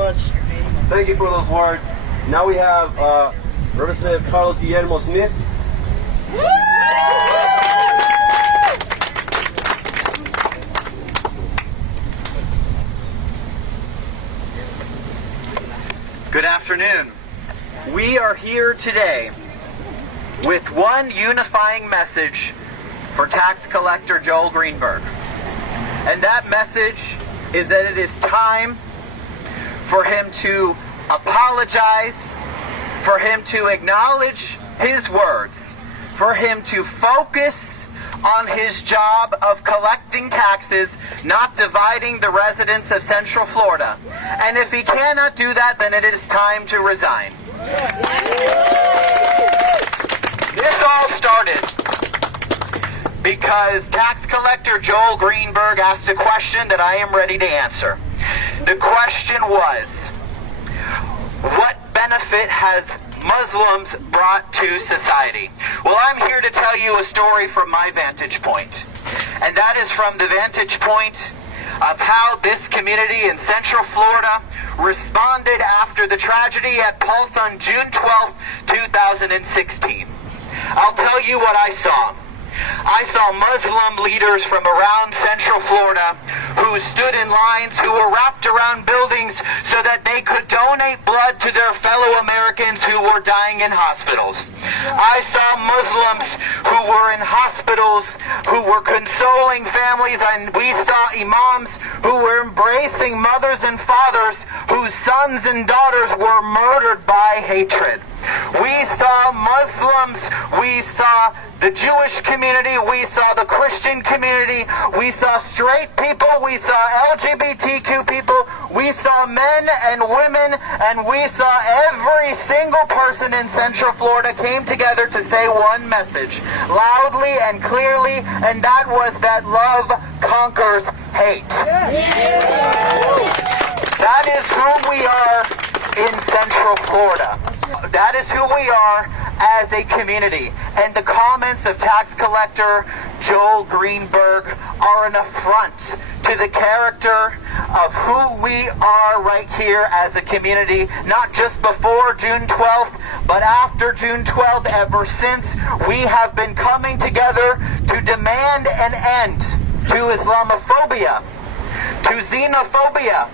much. Thank you for those words. Now we have Representative Carlos Guillermo Smith. Good afternoon. We are here today with one unifying message for Tax Collector Joel Greenberg. And that message is that it is time for him to apologize, for him to acknowledge his words, for him to focus on his job of collecting taxes, not dividing the residents of Central Florida. And if he cannot do that, then it is time to resign. This all started because Tax Collector Joel Greenberg asked a question that I am ready to answer. The question was, what benefit has Muslims brought to society? Well, I'm here to tell you a story from my vantage point. And that is from the vantage point of how this community in Central Florida responded after the tragedy at Pulse on June 12, 2016. I'll tell you what I saw. I saw Muslim leaders from around Central Florida who stood in lines, who were wrapped around buildings so that they could donate blood to their fellow Americans who were dying in hospitals. I saw Muslims who were in hospitals, who were consoling families, and we saw imams who were embracing mothers and fathers whose sons and daughters were murdered by hatred. We saw Muslims, we saw the Jewish community, we saw the Christian community, we saw straight people, we saw LGBTQ people, we saw men and women, and we saw every single person in Central Florida came together to say one message, loudly and clearly, and that was that love conquers hate. That is who we are in Central Florida. That is who we are as a community. And the comments of Tax Collector Joel Greenberg are an affront to the character of who we are right here as a community, not just before June 12th, but after June 12th. Ever since, we have been coming together to demand an end to Islamophobia, to xenophobia,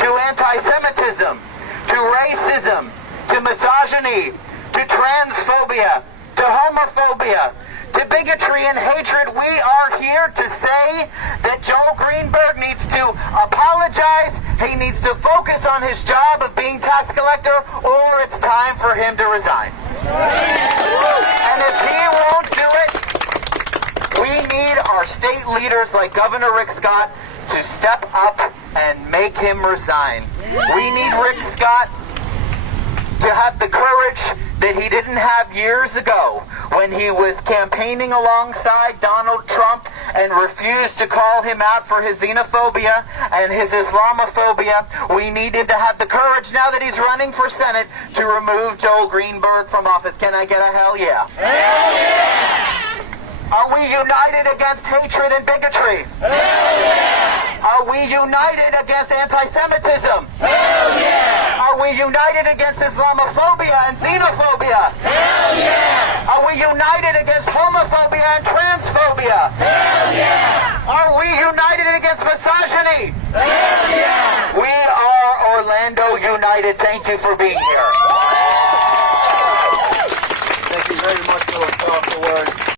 to anti-Semitism, to racism, to misogyny, to transphobia, to homophobia, to bigotry and hatred. We are here to say that Joel Greenberg needs to apologize, he needs to focus on his job of being tax collector, or it's time for him to resign. And if he won't do it, we need our state leaders like Governor Rick Scott to step up and make him resign. We need Rick Scott to have the courage that he didn't have years ago when he was campaigning alongside Donald Trump and refused to call him out for his xenophobia and his Islamophobia. We need him to have the courage now that he's running for Senate to remove Joel Greenberg from office. Can I get a hell yeah? Hell yeah! Are we united against hatred and bigotry? Hell yeah! Are we united against anti-Semitism? Hell yeah! Are we united against Islamophobia and xenophobia? Hell yeah! Are we united against homophobia and transphobia? Hell yeah! Are we united against misogyny? Hell yeah! We are Orlando United. Thank you for being here. Thank you very much for those powerful words.